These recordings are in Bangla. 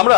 আমরা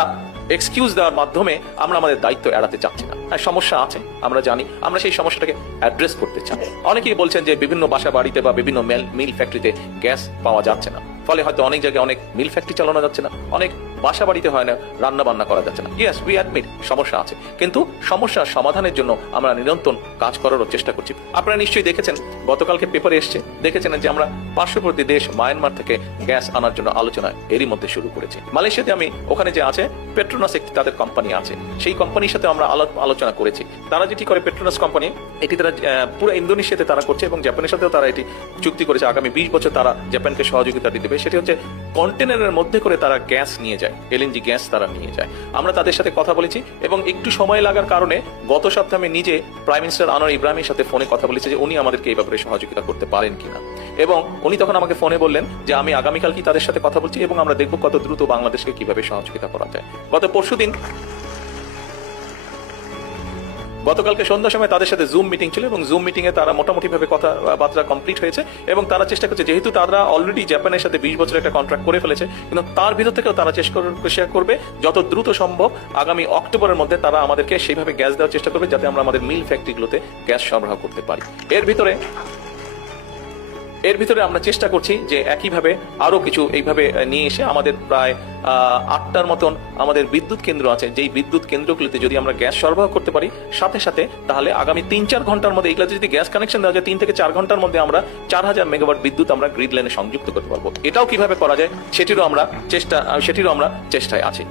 এক্সকিউজ দেওয়ার মাধ্যমে আমরা আমাদের দায়িত্ব এড়াতে চাচ্ছি না। হ্যাঁ, সমস্যা আছে, আমরা জানি, আমরা সেই সমস্যাটাকে অ্যাড্রেস করতে চাই। অনেকেই বলছেন যে বিভিন্ন বাসা বাড়িতে বা বিভিন্ন মিল ফ্যাক্টরিতে গ্যাস পাওয়া যাচ্ছে না, ফলে হয়তো অনেক জায়গায় অনেক মিল ফ্যাক্টরি চালানো যাচ্ছে না, অনেক বাসা বাড়িতে হয় না, রান্না বান্না করা যাচ্ছে না। ইয়েস, উই অ্যাডমিট সমস্যা আছে, কিন্তু সমস্যার সমাধানের জন্য আমরা নিরন্তর কাজ করারও চেষ্টা করছি। আপনারা নিশ্চয়ই দেখেছেন, গতকালকে পেপারে এসছে, দেখেছেন যে আমরা পার্শ্ববর্তী দেশ মায়ানমার থেকে গ্যাস আনার জন্য আলোচনা এরই মধ্যে শুরু করেছি। মালয়েশিয়াতে আমি ওখানে যে আছে পেট্রোনাস, একটি তাদের কোম্পানি আছে, সেই কোম্পানির সাথে আমরা আলোচনা করেছি। তারা যেটি করে, পেট্রোনাস কোম্পানি, এটি তারা পুরো ইন্দোনেশিয়াতে তারা করছে এবং জাপানের সাথেও তারা এটি চুক্তি করেছে। আগামী 20 বছর তারা জাপানকে সহযোগিতা দেবে। সেটি হচ্ছে কন্টেনারের মধ্যে করে তারা গ্যাস নিয়ে যায়, এলএনজি গ্যাস তারা নিয়ে যায়। আমরা তাদের সাথে কথা বলেছি এবং একটু সময় লাগার কারণে গত সপ্তাহে আমি নিজে প্রাইম মিনিস্টার আনোয়ার ইব্রাহিমের সাথে ফোনে কথা বলেছি যে উনি আমাদেরকে এই ব্যাপারে সহযোগিতা করতে পারেন কিনা, এবং উনি তখন আমাকে ফোনে বললেন যে আমি আগামীকাল কি তাদের সাথে কথা বলছি এবং আমরা দেখব কত দ্রুত বাংলাদেশকে কিভাবে সহযোগিতা করা যায়। গতকালকে সন্ধ্যার সময় তাদের সাথে জুম মিটিং ছিল এবং জুম মিটিং এ তারা মোটামুটি ভাবে কথাবার্তা কমপ্লিট হয়েছে এবং তারা চেষ্টা করছে, যেহেতু তারা অলরেডি জাপানের সাথে 20 বছরের একটা কন্ট্রাক্ট করে ফেলেছে, কিন্তু তার ভিতর থেকেও তারা চেষ্টা করবে যত দ্রুত সম্ভব আগামী অক্টোবরের মধ্যে তারা আমাদেরকে সেইভাবে গ্যাস দেওয়ার চেষ্টা করবে যাতে আমরা আমাদের মিল ফ্যাক্টরিগুলোতে গ্যাস সরবরাহ করতে পারি। এর ভিতরে আমরা চেষ্টা করছি যে একইভাবে আরো কিছু এইভাবে নিয়ে এসে আমাদের প্রায় 8টার মতন আমাদের বিদ্যুৎ কেন্দ্র আছে, যেই বিদ্যুৎ কেন্দ্রগুলিতে যদি আমরা গ্যাস সরবরাহ করতে পারি সাথে সাথে, তাহলে আগামী 3-4 ঘন্টার মধ্যে, এগুলোতে যদি গ্যাস কানেকশন দেওয়া যায় 3 থেকে 4 ঘন্টার মধ্যে আমরা 4000 মেগাওয়াট বিদ্যুৎ আমরা গ্রিড লাইনে সংযুক্ত করতে পারবো। এটাও কিভাবে করা যায় সেটিরও আমরা চেষ্টায় আছি।